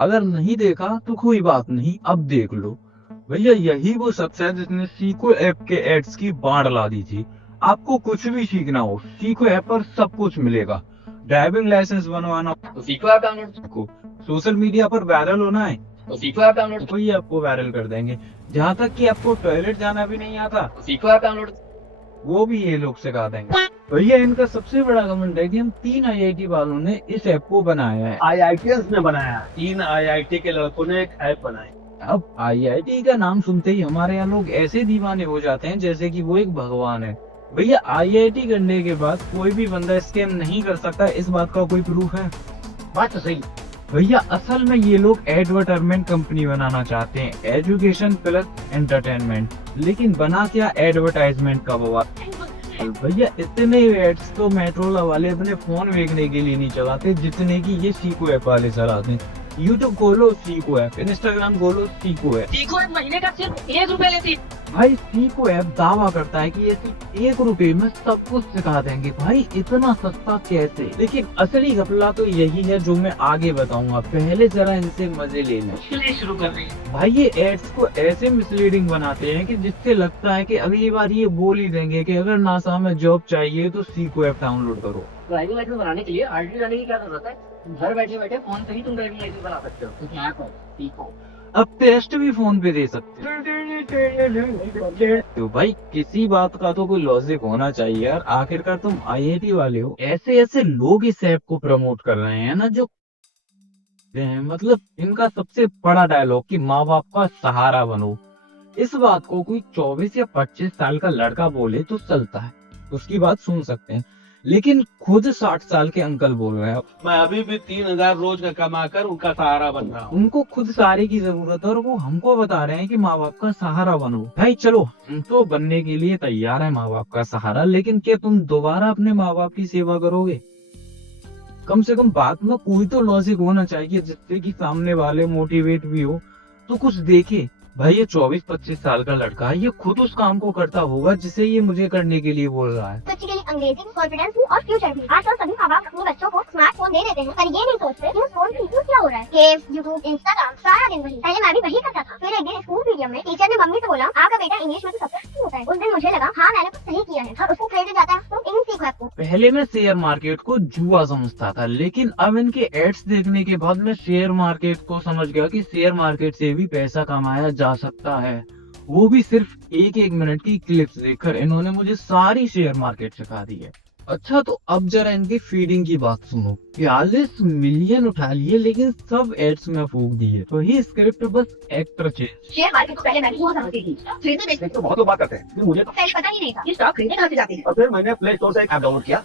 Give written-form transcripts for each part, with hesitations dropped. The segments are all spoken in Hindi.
अगर नहीं देखा तो कोई बात नहीं, अब देख लो। भैया यही वो शख्स है जिसने सीको ऐप के एड्स की बाढ़ ला दी थी। आपको कुछ भी सीखना हो, सीको ऐप पर सब कुछ मिलेगा। ड्राइविंग लाइसेंस बनवाना तो सीखो ऐप डाउनलोड। को, सोशल मीडिया पर वायरल होना है तो सीखो ऐप डाउनलोड। तो ही आपको वायरल कर देंगे। जहाँ तक कि आपको टॉयलेट जाना भी नहीं आता, तो सीखो ऐप डाउनलोड। वो भी ये लोग सिखा देंगे। भैया इनका सबसे बड़ा कमेंट है कि हम 3 आईआईटी वालों ने इस ऐप को बनाया है। आईआईटीएंस ने बनाया है, 3 आईआईटी के लड़कों ने एक ऐप बनाई। अब आईआईटी का नाम सुनते ही हमारे यहाँ लोग ऐसे दीवाने हो जाते हैं जैसे कि वो एक भगवान है। भैया आईआईटी करने के बाद कोई भी बंदा स्कैम नहीं कर सकता, इस बात का कोई प्रूफ है? बात तो सही। भैया असल में ये लोग एडवर्टाइजमेंट कंपनी बनाना चाहते हैं, एजुकेशन प्लस एंटरटेनमेंट। लेकिन बना क्या एडवर्टाइजमेंट का बवाल। भैया इतने एड्स तो मेट्रोला वाले अपने फोन देखने के लिए नहीं चलाते जितने की ये सीको ऐप वाले चलाते हैं। यूट्यूब खोलो सीको ऐप, इंस्टाग्राम खोलो सीको ऐप। सीखो ऐप महीने का सिर्फ 1 रुपए लेती है। भाई सीको ऐप दावा करता है कि ये सिर्फ 1 रुपए में सब कुछ सिखा देंगे। भाई इतना सस्ता कैसे? लेकिन असली घपला तो यही है जो मैं आगे बताऊंगा। पहले जरा इनसे मजे ले लें। चलिए शुरू कर रही है। भाई ये एड्स को ऐसे मिसलीडिंग बनाते हैं कि जिससे लगता है कि अगली बार ये बोल ही देंगे कि अगर नासा में जॉब चाहिए तो सीको ऐप डाउनलोड करो। ड्राइविंग लाइसेंस बनाने के लिए आरटीओ जाने की क्या जरूरत है? घर बैठे बैठे फोन से ही तुम ड्राइविंग लाइसेंस बना सकते हो। कुछ ऐप है, सीखो। अब टेस्ट भी फोन पे दे सकते हो। तो भाई किसी बात का तो कोई लॉजिक होना चाहिए यार। आखिरकार तुम आईआईटी वाले हो। ऐसे ऐसे लोग इस ऐप को प्रमोट कर रहे हैं ना, जो मतलब इनका सबसे बड़ा डायलॉग कि माँ बाप का सहारा बनो। इस बात को कोई 24 या 25 साल का लड़का बोले तो चलता है, उसकी बात सुन सकते हैं। लेकिन खुद 60 साल के अंकल बोल रहे हैं। मैं अभी भी 3000 रोज का कमा कर उनका सहारा बन रहा हूँ। उनको खुद सहारे की जरूरत है और वो हमको बता रहे हैं कि माँ बाप का सहारा बनो। भाई चलो, हम तो बनने के लिए तैयार है माँ बाप का सहारा, लेकिन क्या तुम दोबारा अपने माँ बाप की सेवा करोगे? कम से कम बात में कोई तो लॉजिक होना चाहिए जिससे कि सामने वाले मोटिवेट भी हो तो कुछ देखे। भाई ये 24-25 साल का लड़का है, ये खुद उस काम को करता होगा जिसे ये मुझे करने के लिए बोल रहा है। बच्चे के लिए अंग्रेजी, कॉन्फिडेंस और फ्यूचर भी। आजकल सभी माँ बाप अपने बच्चों को स्मार्टफोन दे देते हैं, पर ये नहीं सोचते कि उस फोन से यूज क्या हो रहा है। गेम, यूट्यूब, इंस्टाग्राम, सारा दिन वही। पहले मैं भी वही करता था। फिर एक दिन स्कूल पीरियड में टीचर ने मम्मी से बोला, आपका बेटा इंग्लिश में तो सबसे अच्छा होता है। उस दिन मुझे लगा हाँ मैंने कुछ सही किया है और उसको क्रेडिट जाता है तो इंग्लिश सीखो आपको। पहले मैं शेयर मार्केट को जुआ समझता था, लेकिन अब इनके एड्स देखने के बाद मैं शेयर मार्केट को समझ गया कि शेयर मार्केट से भी पैसा कमाया जा सकता है। वो भी सिर्फ एक मिनट की क्लिप्स देखकर इन्होंने मुझे सारी शेयर मार्केट सिखा दी है। अच्छा तो अब जरा इनकी फीडिंग की बात सुनो। 42 मिलियन उठा लिए लेकिन सब एड्स में फूक दिए। तो ये स्क्रिप्ट बस एक्टर चेंज। शेयर मार्केट को पहले मैं भी बहुत समझती थी। खरीदने बेचने तो बहुत लोग बात करते हैं, लेकिन मुझे तो पहले पता ही नहीं था कि स्टॉक खरीदने कहाँ से जाते हैं। और फिर मैंने प्ले स्टोर से एक ऐप डाउनलोड किया।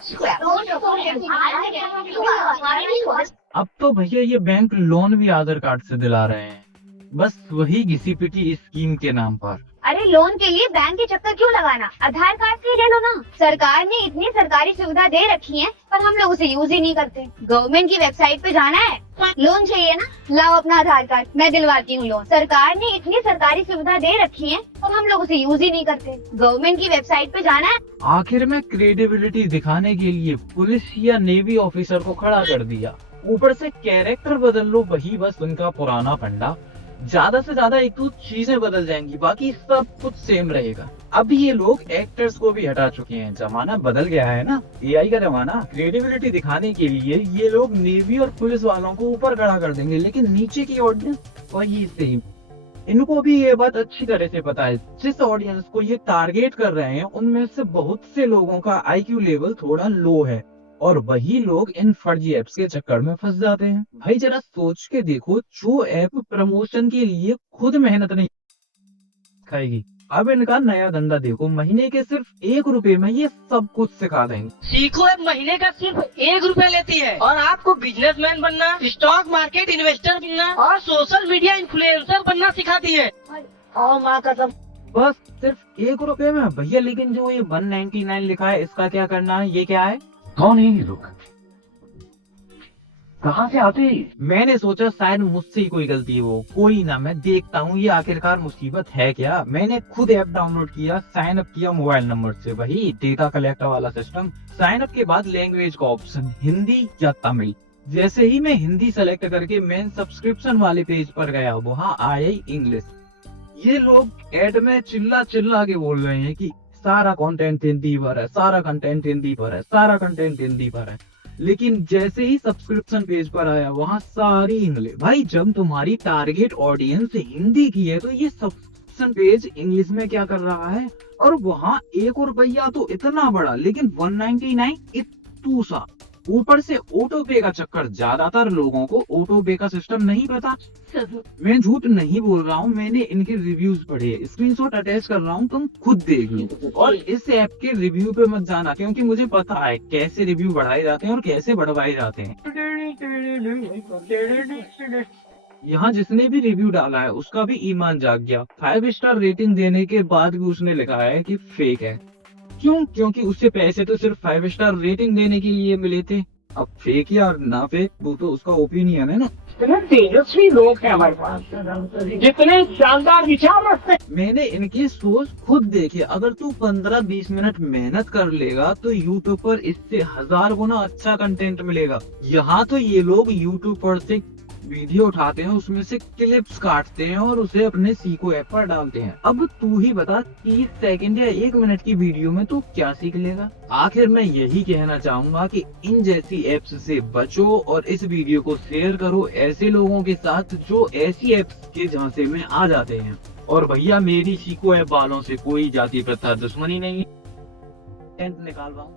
अब तो भैया ये बैंक लोन भी आधार कार्ड से दिला रहे हैं, बस वही घिसी पिटी स्कीम के नाम पर। अरे लोन के लिए बैंक के चक्कर क्यों लगाना, आधार कार्ड से ले लो ना। सरकार ने इतनी सरकारी सुविधा दे रखी है पर हम लोग उसे यूज ही नहीं करते। गवर्नमेंट की वेबसाइट पे जाना है, लोन चाहिए ना, लाओ अपना आधार कार्ड, मैं दिलवाती हूँ लोन। सरकार ने इतनी सरकारी सुविधा दे रखी है पर हम लोग उसे यूज ही नहीं करते। गवर्नमेंट की वेबसाइट पे जाना है। आखिर में क्रेडिबिलिटी दिखाने के लिए पुलिस या नेवी ऑफिसर को खड़ा कर दिया, ऊपर से कैरेक्टर बदल लो, वही बस उनका पुराना फंडा। ज्यादा से ज्यादा एक दो चीजें बदल जाएंगी, बाकी सब कुछ सेम रहेगा। अब ये लोग एक्टर्स को भी हटा चुके हैं, जमाना बदल गया है ना, एआई का जमाना। क्रेडिबिलिटी दिखाने के लिए ये लोग नेवी और पुलिस वालों को ऊपर खड़ा कर देंगे, लेकिन नीचे की ऑडियंस वही सेम। इनको भी ये बात अच्छी तरह से पता है, जिस ऑडियंस को ये टारगेट कर रहे हैं उनमें से बहुत से लोगों का आईक्यू लेवल थोड़ा लो है और वही लोग इन फर्जी ऐप्स के चक्कर में फंस जाते हैं। भाई जरा सोच के देखो, जो ऐप प्रमोशन के लिए खुद मेहनत नहीं खाएगी, अब इनका नया धंधा देखो, महीने के सिर्फ 1 रुपए में ये सब कुछ सिखा देंगे। सीखो ऐप महीने का सिर्फ 1 रुपए लेती है और आपको बिजनेसमैन बनना, स्टॉक मार्केट इन्वेस्टर बनना और सोशल मीडिया इन्फ्लुएंसर बनना सिखाती है। और माँ कसम, बस सिर्फ 1 रुपए में भैया। लेकिन जो ये 199 लिखा है इसका क्या करना है, ये क्या है? कौन है ये लोग, कहाँ से आते हैं? मैंने सोचा शायद मुझसे ही कोई गलती हो। कोई ना, मैं देखता हूँ ये आखिरकार मुसीबत है क्या। मैंने खुद ऐप डाउनलोड किया, साइन अप किया मोबाइल नंबर से, वही डेटा कलेक्टर वाला सिस्टम। साइन अप के बाद लैंग्वेज का ऑप्शन, हिंदी या तमिल। जैसे ही मैं हिंदी सेलेक्ट करके मेन सब्सक्रिप्शन वाले पेज पर गया, वहां आया इंग्लिश। ये लोग एड में चिल्ला चिल्ला के बोल रहे हैं कि सारा कंटेंट हिंदी पर है, सारा कंटेंट हिंदी पर है, सारा कंटेंट हिंदी पर है। लेकिन जैसे ही सब्सक्रिप्शन पेज पर आया, वहां सारी इंग्लिश। भाई जब तुम्हारी टारगेट ऑडियंस हिंदी की है, तो ये सब्सक्रिप्शन पेज इंग्लिश में क्या कर रहा है? और वहां ₹1 तो इतना बड़ा, लेकिन 199 इतू सा। ऊपर से ऑटो पे का चक्कर। ज्यादातर लोगों को ऑटो पे का सिस्टम नहीं पता। मैं झूठ नहीं बोल रहा हूँ, मैंने इनके रिव्यूज पढ़े, स्क्रीनशॉट अटैच कर रहा हूँ, तुम खुद देख लो। और इस ऐप के रिव्यू पे मत जाना, क्योंकि मुझे पता है कैसे रिव्यू बढ़ाए जाते हैं और कैसे बढ़वाए जाते हैं। यहाँ जिसने भी रिव्यू डाला है उसका भी ईमान जाग गया। 5 स्टार रेटिंग देने के बाद भी उसने लिखा है कि फेक है। क्यों? क्योंकि उससे पैसे तो सिर्फ 5 स्टार रेटिंग देने के लिए मिले थे। अब फेक या ना फेक, वो तो उसका ओपिनियन है ना। इतने तेजस्वी लोग हैं हमारे पास, जितने शानदार विचार रखते हैं। मैंने इनकी सोच खुद देखी। अगर तू 15-20 मिनट मेहनत कर लेगा तो यूट्यूब पर इससे 1000 गुना अच्छा कंटेंट मिलेगा। यहाँ तो ये लोग यूट्यूब पर से वीडियो उठाते हैं, उसमें से क्लिप्स काटते हैं और उसे अपने सीको ऐप पर डालते हैं। अब तू ही बता, 30 सेकंड या 1 मिनट की वीडियो में तू क्या सीख लेगा? आखिर मैं यही कहना चाहूंगा कि इन जैसी एप्स से बचो और इस वीडियो को शेयर करो ऐसे लोगों के साथ जो ऐसी एप्स के झांसे में आ जाते हैं। और भैया मेरी सीको ऐप वालों से कोई जाति प्रथा दुश्मनी नहीं है। निकाल रहा हूँ।